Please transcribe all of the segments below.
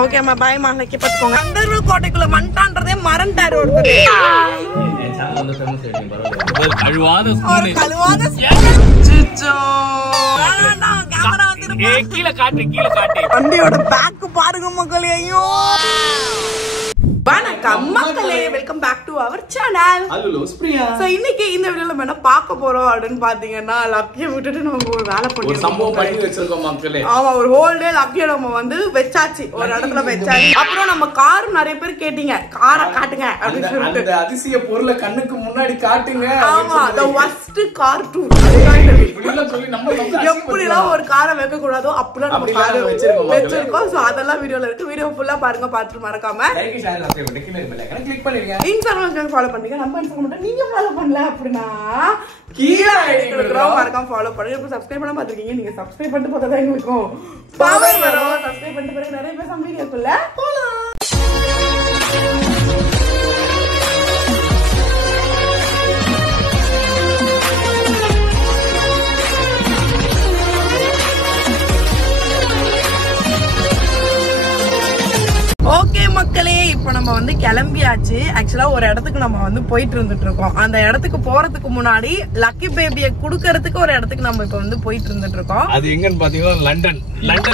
ஓகேமா பாய்மா லக்கி பாத்துக்கோங்க. அந்த கோட்டைக்குள்ள மண்டான்றதே மறந்துட்டாரு ஒருத்தர். வண்டியோட பேக் பாருங்க மக்களே. ஐயோ வணக்கம் மக்களே, welcome back to our channel. So இன்னைக்கு இந்த வீடியோல நம்ம என்ன பார்க்க போறோம் அப்படின்னு பாத்தீங்கன்னா, லக்கியை விட்டுட்டு நம்ம ஒரு வேலை பண்ணிருக்கோம் மக்களே. ஆமா, ஒரு ஹோல் டே லக்கியை நம்ம வந்து வச்சாச்சு, ஒரு இடத்துல வச்சாச்சு. அப்புறம் நம்ம கார் நிறைய பேர் கேட்டீங்க, காரை காட்டுங்க அப்படின்னு சொல்லிட்டு, அந்த அதிசய பொருளை கண்ணுக்கு முன்னாடி காட்டுங்க. ஆமா, the worst car tour. எப்படிலாம் ஒரு காரை வைக்க கூடாதோ அப்படிலாம் நம்ம காரை வச்சிருக்கோம். சோ அதெல்லாம் வீடியோல இருக்கு, வீடியோ ஃபுல்லா பாருங்க, பார்த்துட்டு மறக்காம இன்ஸ்டாகிராம் ஃபாலோ பண்ணுங்க. நம்ம இன்ஸ்டாகிராம் நீங்க ஃபாலோ பண்ணல அப்படின்னா கீழே ஐடி கொடுக்குறோம், மறக்காம ஃபாலோ பண்ணுங்க. இப்போ சப்ஸ்கிரைப் பண்ண பாத்துருக்கீங்க, நீங்க சப்ஸ்கிரைப் பண்ணிட்டு பார்த்தா தான் எங்களுக்கும் பவர் வரும். சப்ஸ்கிரைப் பண்ணிட்டு பிறகு நிறைய பேர் சம்பளம் இருக்குல்ல, போலாம். ஓகே மக்களே, இப்போ நம்ம வந்து கிளம்பியாச்சு. ஆக்சுவலா ஒரு இடத்துக்கு நம்ம வந்து போயிட்டு இருந்துட்டு இருக்கோம். அந்த இடத்துக்கு போறதுக்கு முன்னாடி லக்கி பேபியை குடுக்கறதுக்கு ஒரு இடத்துக்கு நம்ம இப்ப வந்து போயிட்டு இருந்துட்டு இருக்கோம். அது எங்கன்னு பாத்தீங்கன்னா லண்டன். லக்கி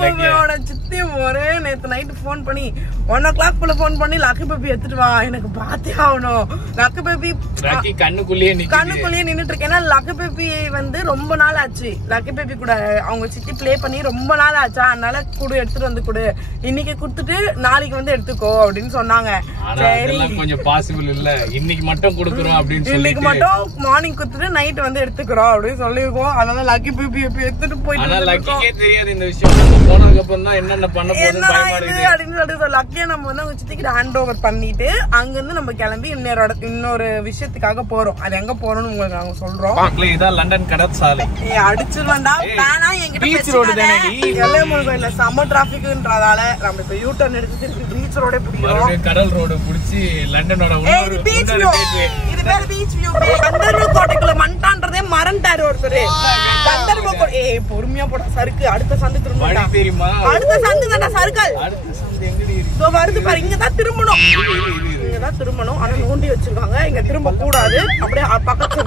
பேபியோட சித்தி ஒரே நேத்து நைட் போன் பண்ணி 1 o'clock போல போன் பண்ணி லக்கி பேபி எடுத்துட்டு வா, எனக்கு பார்த்தே ஆகணும். லக்கி பேபி கண்ணுக்குள்ளேயே நின்னுட்டு இருக்கேன். ஏன்னா லக்கி பேபி வந்து ரொம்ப நாள் ஆச்சு, லக்கி பேபி கூட அவங்க சித்தி பிளே பண்ணி ரொம்ப நாள் ஆச்சா, அதனால குடு எடுத்துட்டு வந்து குடு, இன்னைக்கு குடுத்துட்டு நாளைக்கு வந்து எடுத்துக்கோ அப்படின்னு சொன்னாங்க. சரி, கொஞ்சம் பாசிபிள் இல்ல, இன்னைக்கு மட்டும் குடுக்குறோம் அப்படின்னு சொல்லி, இன்னைக்கு மட்டும் மார்னிங் குடுத்துட்டு நைட் வந்து எடுத்துக்கிறோம் அப்படின்னு சொல்லிருக்கோம். அதனால லக்கி பேபி எடுத்துட்டு போயிட்டு லக்கிக்கே தெரியாது இந்த விஷயம். போனதுக்கு அப்புறம் தான் என்னென்ன பண்ண போகுதுன்னு பயமா இருக்கு அப்படின்னு சொல்லிட்டு லக்கியை நம்ம வந்து அவங்க சித்திக்கு ஹேண்ட் ஓவர் பண்ணிட்டு அங்க இருந்து நம்ம கிளம்பி இன்னொரு விஷயத்துக்காக போறோம். அது எங்க போறோம்னு உங்களுக்கு நாங்க சொல்றோம். இதான் லண்டன் கடற்சாலை. அடிச்சிருவேண்டா வேணா எங்கிட்ட சம்ம டிராபிக்ன்றதால நம்ம இப்ப யூ டர்ன் எடுத்து திருப்பி பீச் ரோடே பிடிக்கிறோம். கடல் ரோடு பிடிச்சி லண்டனோட பீச் வியூ. இது பேரு பீச் வியூ. கந்தர்வ கோட்டைக்குள்ள மண்டான்றதே மறந்துட்டாரு ஒருத்தர். கந்தர்வ கோட்டை பொறுமையா போட சறுக்கு, அடுத்த சந்து திரும்ப தெரியுமா? அடுத்த சந்து தான்டா சறுக்கல். அடுத்த சந்து எங்கடி இருக்கு? வருது பாரு, இங்கதான் திரும்பணும், இங்கதான் திரும்பணும். ஆனா நோண்டி வச்சிருக்காங்க, இங்க திரும்ப கூடாது, அப்படியே பக்கத்துல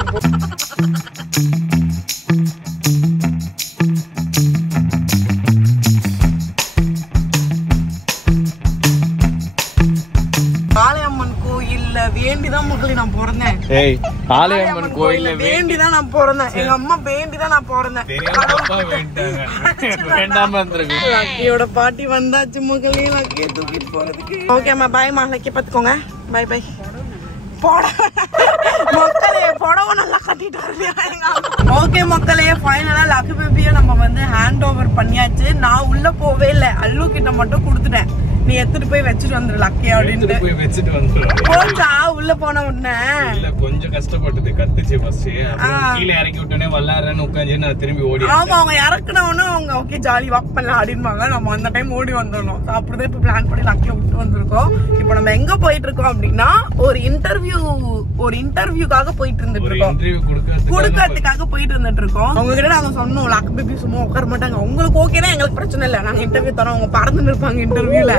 ஆலயம்மன் கோயில்ல வேண்டிதான் மக்களே நான் பிறந்தேன். ஆலயம்மன் கோயில்ல வேண்டிதான் நான் பிறந்தேன். எங்க அம்மா வேண்டிதான் நான் பிறந்தேன். லக்கியோட பாட்டி வந்தாச்சு மக்களே, லக்கியை தூக்கிட்டு போறதுக்கு. ஓகேமா பாய்மா, லக்கி பாத்துக்கோங்க, பை பை. மக்களே புடவை நல்லா கட்டிட்டு வரலையா எங்க அம்மா. ஓகே மக்களே, ஃபைனலா லக்கி பேபியை நம்ம வந்து ஹேண்ட் ஓவர் பண்ணியாச்சு. நான் உள்ள போவே இல்லை, அல்லு கிட்ட மட்டும் கொடுத்துட்டேன், நீ எடுத்துட்டு போய் வச்சுட்டு வந்துரு லக்கி அப்படின்னு வச்சுட்டு வந்துரு. போச்சா உள்ள போன உடனே கொஞ்சம் கஷ்டப்பட்டது, கத்துச்சு ஃபர்ஸ்ட். கீழே இறக்கி விட்டோனே வல்லாரன்னு உட்காந்து நான் திரும்பி ஓடி. ஆமா, அவங்க இறக்குனவனு அவங்க ஓகே ஜாலி வாக் பண்ணலாம் அப்படின்பாங்க. நம்ம அந்த டைம் ஓடி வந்துடணும். அப்படிதான் இப்ப பிளான் பண்ணி லக்கியை விட்டு வந்திருக்கோம். இப்போ நம்ம எங்க போயிட்டு இருக்கோம் அப்படின்னா, ஒரு இன்டர்வியூக்காக போயிட்டு இருந்துட்டு இருக்கோம், குடுக்கறதுக்காக போயிட்டு இருந்துட்டு இருக்கோம். அவங்க கிட்ட நாங்க சொன்னோம், லக்கி பேபி சும்மா உட்கார மாட்டாங்க, உங்களுக்கு ஓகேனா எங்களுக்கு பிரச்சனை இல்ல, நாங்க இன்டர்வியூ தரோம், அவங்க பறந்துட்டு இருப்பாங்க இன்டர்வியூல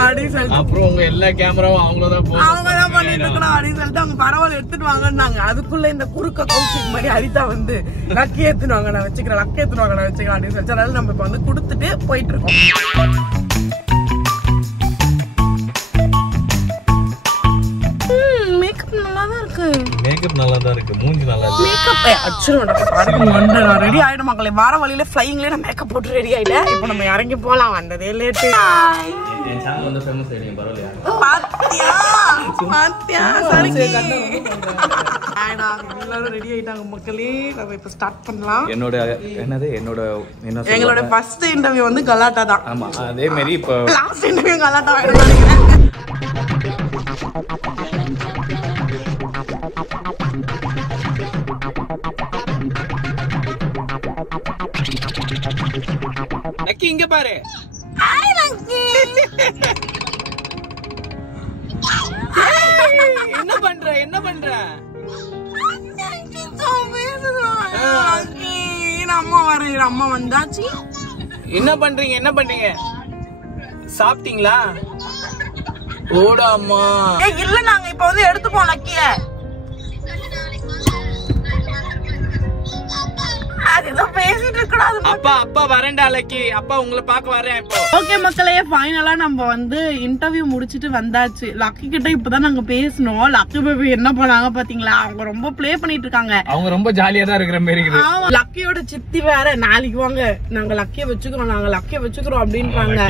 அப்படின்னு சொல்லிட்டு. அப்புறம் உங்க எல்லா கேமராவும் அவங்கதான் பண்ணிட்டு இருக்கணும் அப்படின்னு சொல்லிட்டு அவங்க பரவாயில்ல எடுத்துட்டு வாங்கன்னாங்க. அதுக்குள்ள இந்த குறுக்க கௌசிக் மாதிரி ஹரிதா வந்து லக்கி ஏத்துவாங்க, நான் வச்சுக்கிறேன், லக்கி ஏத்துவாங்க, நான் வச்சுக்கிறேன் அப்படின்னு சொல்லிட்டு, அதனால நம்ம இப்ப வந்து கொடுத்துட்டு போயிட்டு இருக்கோம். மூஞ்சி நல்லா இருக்கு. மேக்கப் அச்சுரோட பாருங்க வந்து நான் ரெடி ஆயிடும் மக்களே. வர வழியில ஃளைங்ல நான் மேக்கப் போட்டு ரெடி ஆயிட்டேன். இப்போ நம்ம இறங்கி போலாம், வந்ததே லேட். என் சேனல் வந்து ஃபேமஸ் ஆயிடுங்க, பரவாயில்லையா? பாத்தியா சரிங்க. ஆனா எல்லாரும் ரெடி ஆயிட்டாங்க மக்களே, நம்ம இப்ப ஸ்டார்ட் பண்ணலாம். எங்களோட ஃபர்ஸ்ட் இன்டர்வியூ வந்து கலாட்டா தான். ஆமா, அதே மாதிரி இப்போ லாஸ்ட் இன்டர்வியூ கலாட்டா ஆயிடும் நினைக்கிறேன். லக்கி இங்க பாரு. Hi lucky. என்ன பண்ற? அம்மா வந்தாச்சு. என்ன பண்றீங்க? சாப்பிட்டீங்களா? ஓடாமா இல்ல நாங்க இப்ப வந்து எடுத்துப்போம் லக்கிய. அப்பா வரேன்டா லக்கி. அப்பா உங்களை பார்க்க வரேன் இப்போ. ஓகே மக்களே, ஃபைனலா நம்ம வந்து இன்டர்வியூ முடிச்சிட்டு வந்தாச்சு. லக்கி கிட்ட இப்பதான் நாங்க பேசணும். லக்கி பேபி என்ன பண்ணாங்க பாத்தீங்களா? அவங்க ரொம்ப ப்ளே பண்ணிட்டு இருக்காங்க. அவங்க ரொம்ப ஜாலியா தான் இருக்கிற மாதிரி இருக்குது. லக்கியோட சித்தி வேற நாளைக்கு வாங்க, நாங்க லக்கிய வச்சுக்கிறோம் அப்படின்றாங்க.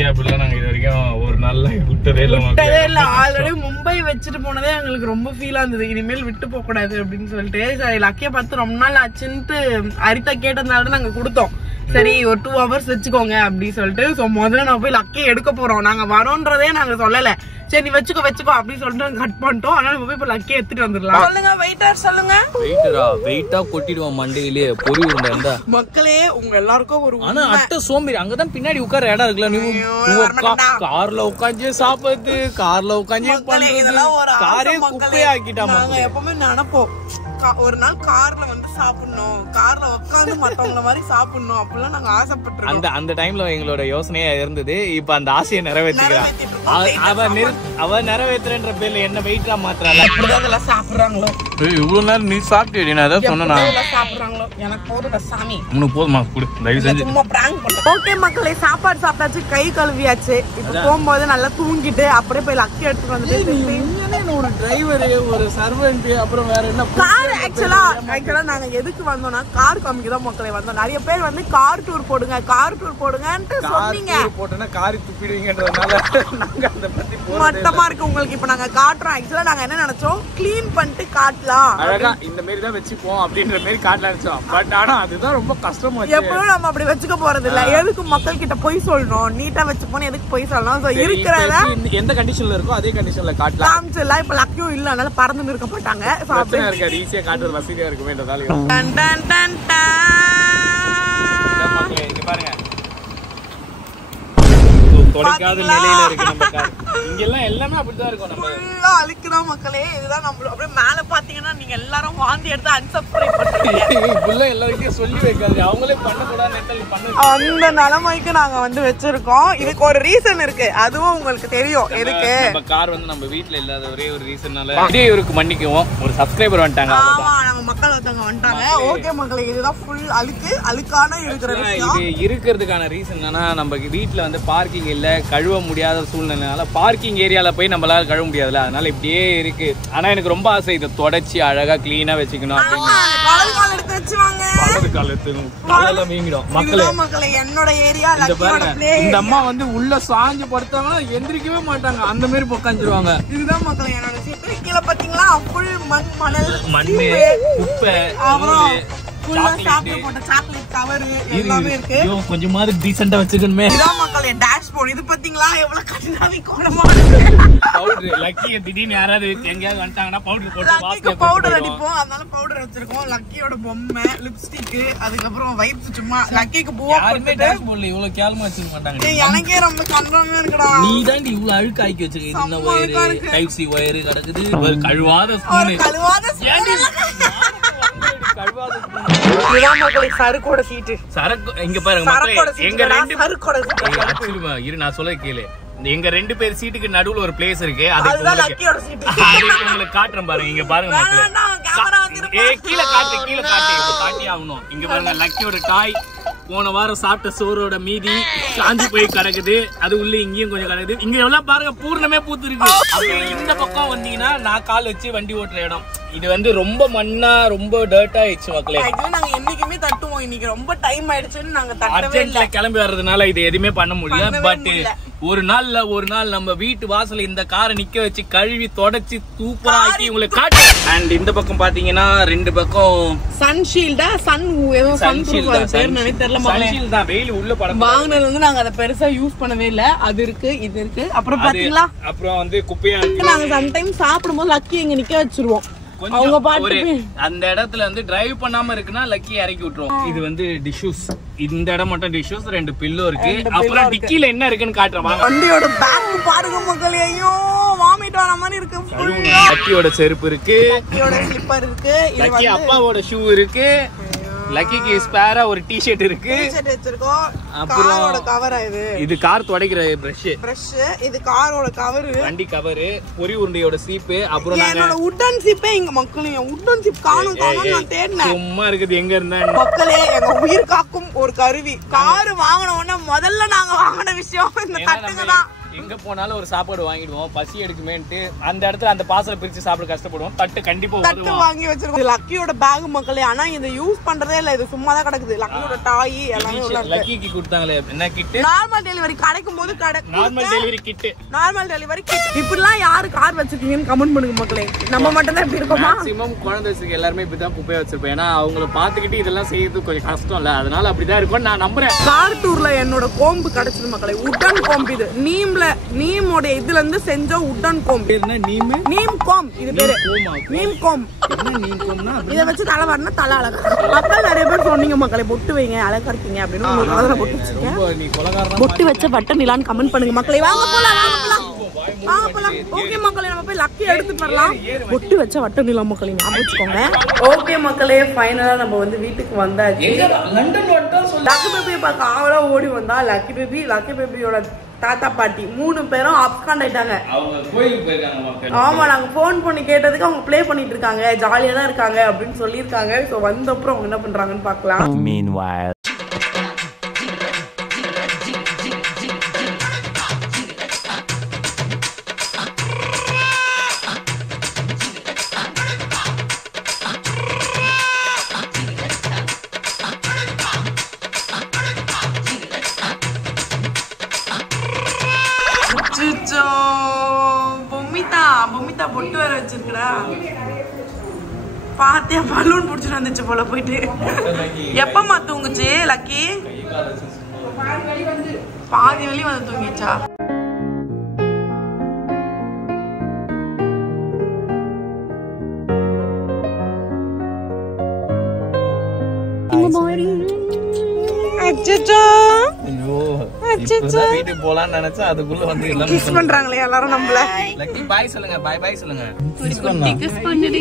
நாங்க இது வரைக்கும் ஒரு நாள்ல விட்டதே இல்ல. ஆல்ரெடி மும்பை வச்சுட்டு போனதே எங்களுக்கு ரொம்ப ஃபீலா இருந்தது. இனிமேல் விட்டு போக கூடாது அப்படின்னு சொல்லிட்டு சரி லக்கிய பார்த்து ரொம்ப நாள் ஆச்சுன்ட்டு அரிதா கேட்டதுனால நாங்க கொடுத்தோம். சரி ஒரு 2 hours வச்சுக்கோங்க அப்படின்னு சொல்லிட்டு முதல்ல நான் போய் லக்கிய எடுக்க போறோம். நாங்க வரோன்றதே நாங்க சொல்லல. சரி நீ வச்சுக்கோ அப்படின்னு சொல்லிட்டு கட் பண்ணிட்டோம். அதனால போய் இப்ப லக்கிய எடுத்துட்டு வந்துடலாம். சொல்லுங்க வெயிட்டர், சொல்லுங்க. வெயிட்டா கொட்டிடுவோம் மண்டையிலே பொறி உருண்டா. மக்களே உங்க எல்லாருக்கும் ஒரு ஆனா அட்ட சோம்பேறி. அங்கதான் பின்னாடி உட்கார இடம் இருக்குல்ல. நீ கார்ல உட்காந்து சாப்பிடுறது, கார்ல உட்காந்து காரே குப்பையா ஆக்கிட்டாமா. நாங்க எப்பவுமே நினைப்போம் ஒரு நாள் கார்ல வந்து சாப்பிடணும், கார்ல உட்காந்து மத்தவங்கள மாதிரி சாப்பிடணும் அப்படிலாம் நாங்க ஆசைப்பட்டிருக்கோம். அந்த டைம்ல எங்களோட யோசனையா இருந்தது. இப்ப அந்த ஆசையை நிறைவேற்றிக்கிறான். அவ நிறைவேற்றுற பேர்ல என்ன வெயிட்டா மாத்திரால. அப்படிதான் சாப்பிடுறாங்களோ. இவ்வளவு நேரம் நீ சாப்பிட்டு நான் ஏதாவது சொன்னா சாப்பிடுறாங்களோ. எனக்கு போதும் சாமி, உனக்கு போதுமா குடு தயவு செஞ்சு. சும்மா பிராங்க் பண்ணு. ஓகே மக்களே, சாப்பாடு சாப்பிட்டாச்சு, கை கழுவியாச்சு. இப்ப போகும்போது நல்லா தூங்கிட்டு அப்படியே போய் லக்கி எடுத்துட்டு வந்துட்டு ஒரு டிரைவர், ஒரு சர்வெண்ட், அப்புறம் வேற என்ன கார். ஆக்சுவலா நாங்க எதுக்கு வந்தோம்னா கார் காமிக்கதான் மக்களே வந்தோம். நிறைய பேர் வந்து கார் டூர் போடுங்கன்ட்டு சொன்னீங்க. போட்டோன்னா கார் துப்பிடுவீங்கன்றதுனால நாங்க அத பத்தி மட்டமா இருக்கு உங்களுக்கு. இப்ப நாங்க காட்டுறோம். ஆக்சுவலா நாங்க என்ன நினைச்சோம், கிளீன் பண்ணிட்டு காட்டலாம், அழகா இந்த மாதிரி தான் வச்சுப்போம் அப்படின்ற மாதிரி காட்டலாம் நினைச்சோம். பட் ஆனா அதுதான் ரொம்ப கஷ்டமா இருக்கு. எப்பவும் நம்ம அப்படி வச்சுக்க போறது இல்ல. எதுக்கு மக்கள் கிட்ட போய் சொல்லணும், நீட்டா வச்சுப்போம், எதுக்கு போய் சொல்லணும். சோ இருக்கிறத எந்த கண்டிஷன்ல இருக்கோ அதே கண்டிஷன்ல காட்டலாம். காமிச்சலாம். இப்ப லக்கியும் இல்ல, அதனால பறந்து இருக்க மாட்டாங்க. ஈஸியா காட்டுறது வசதியா இருக்குமேன்றதால இங்க பாருங்க தொலைக்காத நிலையில இருக்கு நம்ம கார். இங்க எல்லாம் எல்லாமே அப்படிதான் இருக்கும். நம்ம ஃபுல்லா அழுக்குதான் மக்களே. இதுதான் நம்ம அப்படியே மேல பாத்தீங்கன்னா நீங்க எல்லாரும் வாந்தி எடுத்து அன்சப்ஸ்கிரைப் பண்ணுவீங்க. புள்ள எல்லாருக்கும் சொல்லி வைக்காது, அவங்களே பண்ண கூடாது பண்ணு. அந்த நிலைமைக்கு நாங்க வந்து வச்சிருக்கோம். இதுக்கு ஒரு ரீசன் இருக்கு, அதுவும் உங்களுக்கு தெரியும் எதுக்கு. நம்ம கார் வந்து நம்ம வீட்ல இல்லாத ஒரே ஒரு ரீசன்னால இதே இவருக்கு மன்னிக்குவோம். ஒரு சப்ஸ்கிரைபர் வந்துட்டாங்க. ஆமா, நம்ம மக்கள் ஒருத்தவங்க வந்துட்டாங்க. ஓகே மக்களே, இதுதான் ஃபுல் அழுக்கான இருக்கிற விஷயம். இது இருக்கிறதுக்கான ரீசன் என்னன்னா, நம்ம வீட்ல வந்து பார்க்கிங் இல்ல, கழுவ முடியாத சூழ்நிலைனால பார்க்கிங் ஏரியால போய் நம்மளால கழுவ முடியாதுல, அதனால இப்படியே இருக்கு. ஆனா எனக்கு ரொம்ப ஆசை இதை தொடச்சி அழகா கிளீனா வச்சுக்கணும் அப்படின்னு. மக்களே என்னோட ஏரியா இந்த அம்மா வந்து உள்ள சாஞ்சு படுத்தாங்கன்னா எந்திரிக்கவே மாட்டாங்க, அந்த மாதிரி உட்காந்துருவாங்க. இதுதான் மக்களே என்னோட சீட்டு. கீழே பாத்தீங்களா ஃபுல் மணல், மண்ணு, குப்பை, கொஞ்சமாவது டீசெண்டா வச்சுக்கணுமே. இது பாத்தீங்களா எவ்வளவு கடினாவி கோலமா பவுடர். லக்கிய திடீர்னு யாராவது எங்கேயாவது வந்துட்டாங்கன்னா பவுடர் போட்டு பவுடர் அடிப்போம். அதனால பவுடர் வச்சிருக்கோம். லக்கியோட பொம்மை, லிப்ஸ்டிக், அதுக்கப்புறம் வைப்ஸ். சும்மா லக்கிக்கு பூவா யாருமே டாஷ் போர்ட்ல இவ்வளவு கேவலமா வச்சிருக்க மாட்டாங்க. எனக்கே ரொம்ப கண்டமா இருக்குடா. நீ தாண்டி இவ்வளவு அழுக்கு ஆக்கி வச்சிருக்க. என்ன ஒயர், டைப் சி ஒயர் கிடக்குது. ஒரு கழுவாத ஸ்பூன், சரக்கோட சீட்டு. சரக்கு இங்க பாருங்க மக்களே, எங்க ரெண்டு நான் சொல்ல கேளு. எங்க 2 பேர் சீட்டுக்கு நடுவுல ஒரு பிளேஸ் இருக்கு. அது உங்களுக்கு காட்டுறேன் பாருங்க. இங்க பாருங்க மக்களே, கீழே காட்டி ஆகணும். இங்க பாருங்க லக்கியோட டாய் போன வாரம் சாப்பிட்ட சோறோட மீதி சாஞ்சி போய் கிடக்குது. அது உள்ள இங்கேயும் கொஞ்சம் கிடக்குது. இங்க எவ்வளவு பாருங்க பூர்ணமே பூத்து இருக்கு. இந்த பக்கம் வந்தீங்கன்னா நான் கால் வச்சு வண்டி ஓட்டுற இடம். இது வந்து ரொம்ப மண்ணா, ரொம்ப டர்ட் ஆயிடுச்சு மக்களே. நாங்க என்னைக்குமே தட்டுவோம். இன்னைக்கு ரொம்ப டைம் ஆயிடுச்சுன்னு நாங்க தட்டவே இல்ல. கிளம்பி வர்றதுனால இது எதுவுமே பண்ண முடியல. பட் ஒரு நாள் நம்ம வீட்டு வாசல இந்த காரை நிக்க வச்சு கழுவி தொடச்சி சூப்பரா ஆக்கி உங்களுக்கு காட்டு. அண்ட் இந்த பக்கம் பாத்தீங்கன்னா 2 பக்கம் சன்ஷீல்டா ஏதோ சன்ஷீல்ட் பேர் நினைச்சு தெரியல. சன்ஷீல்ட் தான். வெயில் உள்ள படம் வாங்குனது வந்து நாங்க அதை பெருசா யூஸ் பண்ணவே இல்ல. அது இருக்கு, இது இருக்கு. அப்புறம் பாத்தீங்களா, அப்புறம் வந்து குப்பையா இருக்கு. நாங்க சம்டைம் சாப்பிடும்போது லக்கி இங்க நிக்க வச்சிருவோம். அவங்க பாட்டு அந்த இடத்துல வந்து டிரைவ் பண்ணாம இருக்குன்னா லக்கி இறக்கி விட்டுருவோம். இது வந்து டிஷ்யூஸ். இந்த இடம் மட்டும் டிஷ்யூஸ், 2 பில்லோ இருக்கு. அப்புறம் டிக்கில என்ன இருக்குன்னு காட்டுறேன். வண்டியோட பேக் பாருங்க மக்களே. ஐயோ வாமிட் வர மாதிரி இருக்கு. லக்கியோட செருப்பு இருக்கு, லக்கியோட ஸ்லிப்பர் இருக்கு, லக்கி அப்பாவோட ஷூ இருக்கு. லக்கிக்கு ஸ்பேரா ஒரு டி-ஷர்ட் இருக்கு. டி-ஷர்ட் வச்சிருக்கோம். காரோட கவர் இது. இது கார் துடைக்கிற பிரஷ். இது காரோட கவர். வண்டி கவர், பொரி உருண்டையோட சீப்பு. அப்புறம் என்னோட உட்டன் சீப்பே இங்க மக்களே உட்டன் சீப் காணோம் நான் தேடினேன். சும்மா இருக்குது எங்க இருந்தா மக்களே எங்க உயிர் காக்கும் ஒரு கருவி. கார் வாங்கின உடனே முதல்ல நாங்க வாங்கின விஷயம் இந்த தட்டுங்க தான். எங்க போனாலும் ஒரு சாப்பாடு வாங்கிடுவோம், பசி எடுக்குமேன்ட்டு அந்த இடத்துல அந்த பார்சலை பிரிச்சு சாப்பிட கஷ்டப்படுவோம். தட்டு கண்டிப்பா தட்டு வாங்கி வச்சிருக்கோம். லக்கியோட பேக் மக்களே. ஆனா இதை யூஸ் பண்றதே இல்ல, இது சும்மா தான் கிடக்குது. லக்கியோட டாய் எல்லாமே உள்ள இருக்கு. லக்கிக்கு கொடுத்தாங்களே என்ன கிட்? நார்மல் டெலிவரி கிடைக்கும் போது normal delivery kit. Normal delivery kit. இப்படிலாம் யாரு கார் வச்சிருக்கீங்கன்னு கமெண்ட் பண்ணுங்க மக்களே. நம்ம மட்டும் தான் இப்படி இருக்கோமா? மேக்ஸிமம் குழந்தை வச்சிருக்க எல்லாருமே இப்படிதான் குப்பையா வச்சிருப்போம். ஏன்னா அவங்கள பாத்துக்கிட்டு இதெல்லாம் செய்யறது கொஞ்சம் கஷ்டம் இல்ல, அதனால அப்படிதான் இருக்கும் நான் நம்புறேன். கார் டூர்ல என்னோட கோம்பு கிடைச்சது மக்களே. உட்டன் கோம்பு. இது நீமோட இதுல இருந்து செஞ்ச உட்டன் கோம்பு. நீம் கோம் இது பேரு. நீம் கோம். இத வச்சு தலை வரணும், தலை அழகா. மக்கள் நிறைய பேர் சொன்னீங்க மக்களே பொட்டு வைங்க அழகா இருக்கீங்க அப்படின்னு. உங்களுக்கு பொட்டு வச்சிருக்கேன். பொட்டு வச்ச பட்டன் இல்லான்னு கமெண்ட் பண்ணுங்க மக்களே. வாங்க போலாம். ஓகே மக்களே நம்ம போய் லக்கி எடுத்துட்டு வரலாம். பொட்டு வச்ச வட்டம் நிலம் மக்களே ஞாபகம் வச்சுக்கோங்க. ஓகே மக்களே ஃபைனலா நம்ம வந்து வீட்டுக்கு வந்தாச்சு. லண்டன் வட்டம் சொல்லு. லக்கி பேபியை பார்க்க ஆவலா ஓடி வந்தா லக்கி பேபியோட தாத்தா பாட்டி 3 பேரும் அப்காண்ட் ஆயிட்டாங்க. அவங்க கோயிலுக்கு போயிருக்காங்க மக்களே. ஆமா நாங்க போன் பண்ணி கேட்டதுக்கு அவங்க ப்ளே பண்ணிட்டு இருக்காங்க, ஜாலியா தான் இருக்காங்க அப்படின்னு சொல்லியிருக்காங்க. சோ வந்த அப்புறம் அவங்க என்ன பண்றாங்கன்னு பார்க்கலாம். Meanwhile பொம்மிதா பொட்டு வேற வச்சிருக்கா. பாத்தியா பலூன் புடிச்சிட்டு வந்துச்சு போல போயிட்டு. எப்பமா தூங்குச்சு லக்கி? பாதி வலி வந்து தூங்கிச்சா? அச்சச்சோ வீட்டுக்கு போலான்னு நினைச்சா அதுக்குள்ள வந்து எல்லாம் கிஸ் பண்றாங்களே எல்லாரும் நம்மள. லக்கி பாய் சொல்லுங்க. பாய் சொல்லுங்க. கிஸ் பண்ணுடி.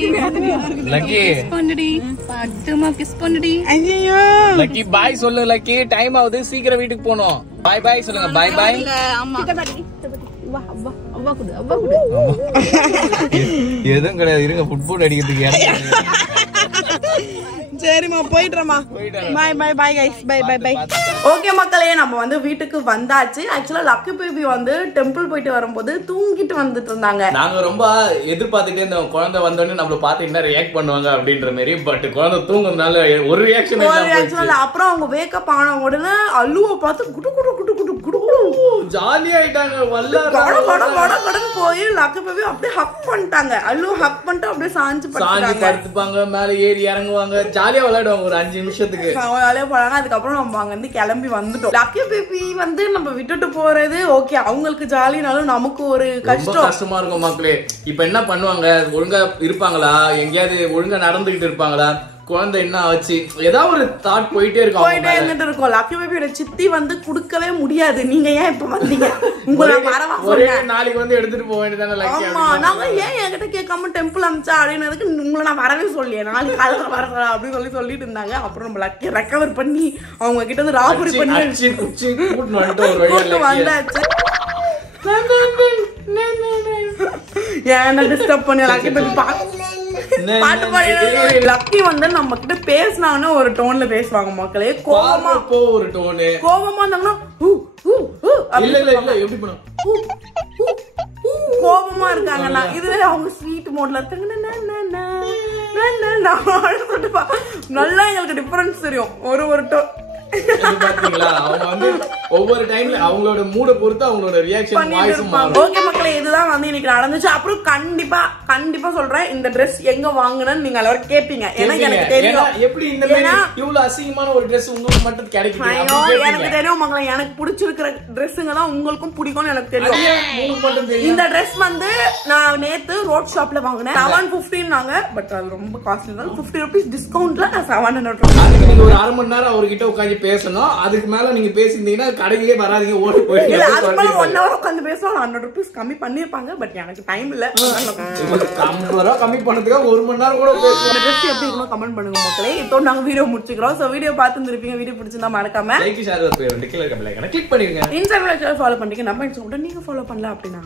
லக்கி கிஸ் பண்ணுடி. பாட்டுமா கிஸ் பண்ணுடி. ஐயோ லக்கி பாய் சொல்லு. லக்கி டைம் ஆகுது, சீக்கிரம் வீட்டுக்கு போணும். பாய் சொல்லுங்க. பாய். ஆமா எதுவும் கிடையாது, இருங்க ஃபுட்போர்ட் அடிக்கிறதுக்கு. சரிமா போயிடுறோமா. Bye guys. பை. ஓகே மக்களே நம்ம வந்து வீட்டுக்கு வந்தாச்சு. ஆக்சுவலா லக்கி பேபி வந்து டெம்பிள் போயிட்டு வரும்போது தூங்கிட்டு வந்துட்டு இருந்தாங்க. நாங்க ரொம்ப எதிர்பார்த்துட்டே இந்த குழந்தை வந்தோடனே நம்மள பார்த்து என்ன ரியாக்ட் பண்ணுவாங்க அப்படின்ற மாதிரி. பட் குழந்தை தூங்குறதுனால ஒரு ரியாக்ஷன் இல்ல. அப்புறம் அவங்க வேக்கப் ஆன உடனே அல்லுவ பார்த்து குடு குடு குடு குடு குடு ஜாலி ஆயிட்டாங்க. கடன்னு போய் லக்கி பேபி அப்படியே ஹக் பண்ணிட்டாங்க. அல்லு ஹக் பண்ணிட்டு அப்படியே சாஞ்சு படுத்துப்பாங்க, மேல ஏறி இறங்குவாங்க, ஜாலியா விளையாடுவாங்க ஒரு 5 நிமிஷத்துக்கு. ஜாலியா போறாங்க. அதுக்கப்புறம் நம்ம அங்க இருந்து கிளம்பி வந்துட்டோம். லக்கி பேபி வந்து நம்ம விட்டுட்டு போறது ஓகே, அவங்களுக்கு ஜாலினாலும் நமக்கு ஒரு கஷ்டமா இருக்கும் மக்களே. இப்ப என்ன பண்ணுவாங்க, ஒழுங்கா இருப்பாங்களா, எங்கேயாவது ஒழுங்கா நடந்துகிட்டு இருப்பாங்களா, குழந்தை என்ன ஆச்சு, ஏதாவது ஒரு தாட் போயிட்டே இருக்கும். லக்கி பேபியோட சித்தி வந்து குடுக்கவே முடியாது. நீங்க ஏன் இப்ப வந்தீங்க, உங்களை ஒரே நாளைக்கு வந்து எடுத்துட்டு போக வேண்டியதானே. ஆமா நாங்க ஏன் என்கிட்ட கேட்காம டெம்பிள் அமிச்சா அப்படின்னதுக்கு உங்களை நான் வரவே சொல்லியே, நாளைக்கு காலையில வர அப்படின்னு சொல்லிட்டு இருந்தாங்க. அப்புறம் நம்ம லக்கி ரெக்கவர் பண்ணி அவங்க கிட்ட வந்து ராபரி பண்ணி வந்தாச்சு. ஏன்னா டிஸ்டர்ப் பண்ணி லக்கி பேபி பாட்டு பாடி. லக்கி வந்து நம்ம கிட்ட பேசினாங்கன்னா ஒரு டோன்ல பேசுவாங்க மக்களே. கோவமா ஒரு டோனு, கோவமா இருந்தாங்கன்னா கோபமா இருக்காங்கன்னா இதுவே அவங்க ஸ்வீட் மோட்ல இருக்காங்க. நல்லா எங்களுக்கு டிஃபரன்ஸ் தெரியும். ஒரு டோன் பாத்தீங்களா, அவங்க வந்து ஒவ்வொரு டைம்ல அவங்களோட மூட பொறுத்து அவங்களோட ரியாக்ஷன் வாய்ஸும் மாறும். ஓகே மக்களே இதுதான் வந்து இன்னைக்கு நடந்துச்சு. அப்புறம் கண்டிப்பா சொல்றேன், இந்த Dress எங்க வாங்குனேன்னு நீங்க எல்லாரும் கேப்பீங்க. ஏன்னா எனக்கு தெரியும் எப்படி இந்த மாதிரி இவ்வளவு அசிங்கமான ஒரு Dress உங்களுக்கு மட்டும் கிடைக்குது. எனக்கு தெரியும் மக்களே, எனக்கு பிடிச்சிருக்கிற Dressங்க தான் உங்களுக்கும் பிடிக்கும்னு எனக்கு தெரியும். இந்த Dress வந்து நான் நேத்து ரோட் ஷாப்ல வாங்குனேன். 750 நாங்க, பட் அது ரொம்ப காஸ்ட்லி தான். 50 rupees டிஸ்கவுண்ட்ல நான் 700. அதுக்கு நீங்க ஒரு 1/2 மணி நேரம் அவர்கிட்ட உட்கார்ந்து பேசணும். அதுக்கு மேல நீங்க பேசிருந்தீங்கன்னா கடையிலே வராதீங்க, ஓடி போயிடுங்க. இல்ல அது மேல 1 hour உட்கார்ந்து பேசுவோம். 100 rupees கம்மி பண்ணிருப்பாங்க. பட் எனக்கு டைம் இல்ல. 50 ரூபா கம்மி பண்ணதுக்கு 1 மணி நேரம் கூட பேசுவோம். இந்த ட்ரெஸ் எப்படி இருக்குன்னு கமெண்ட் பண்ணுங்க மக்களே. இதோட நாங்க வீடியோ முடிச்சுக்கிறோம். சோ வீடியோ பார்த்துருப்பீங்க. வீடியோ பிடிச்சிருந்தா மறக்காம லைக் ஷேர் பண்ணுங்க. கீழ இருக்க பெல் ஐகானை கிளிக் பண்ணிருங்க. இன்ஸ்டாகிராம்ல ஃபாலோ பண்ணிங்க. நம்ம இன்ஸ்டாகிராம் நீங்க ஃபாலோ பண்ணல அப்படினா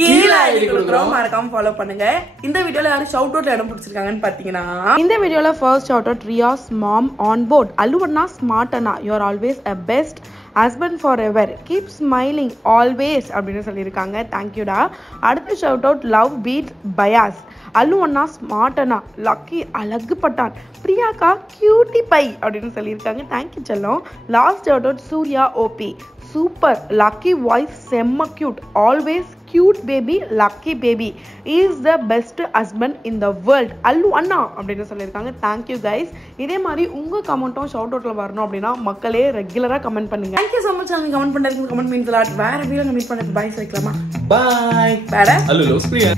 கீழ ஐடி கொடுக்குறோம். மறக்காம ஃபாலோ பண்ணுங்க. இந்த வீடியோல யாரு ஷவுட் அவுட் இடம் பிடிச்சிருக்காங்கன்னு பாத்தீங்கன்னா இந்த வீடியோல first shout out Riyaz mom on board. அல்லுவண்ணா ஸ்மார்ட் அண்ணா, you are always a best husband forever, keep smiling always அப்படின்னு சொல்லியிருக்காங்க. தேங்க்யூடா. அடுத்த ஷவுட் அவுட் லவ் பீட் பயாஸ். அல்லு அண்ணா ஸ்மார்ட் அண்ணா, லக்கி அழகு பட்டான், பிரியாக்கா கியூட்டி பை அப்படின்னு சொல்லியிருக்காங்க. தேங்க்யூ செல்லம். Last shout out Surya OP, super Lucky voice, செம்ம cute, always cute baby, Lucky baby is the best husband in the world, Allu அண்ணா அப்படின்னு சொல்லியிருக்காங்க. Thank you guys. இதே மாதிரி உங்க கமெண்ட்டும் ஷவுட் அவுட்ல வரணும் அப்படின்னா மக்களே ரெகுலரா கமெண்ட் பண்ணுங்க. Thank you so much. கமெண்ட் பண்ணுறதுக்கு கமெண்ட் மீன்ஸ் வேற வீடியோ மீட் பண்ண பாய் வைக்கலாமா? பாய். வேற அல்லு லவ்ஸ் பிரியா.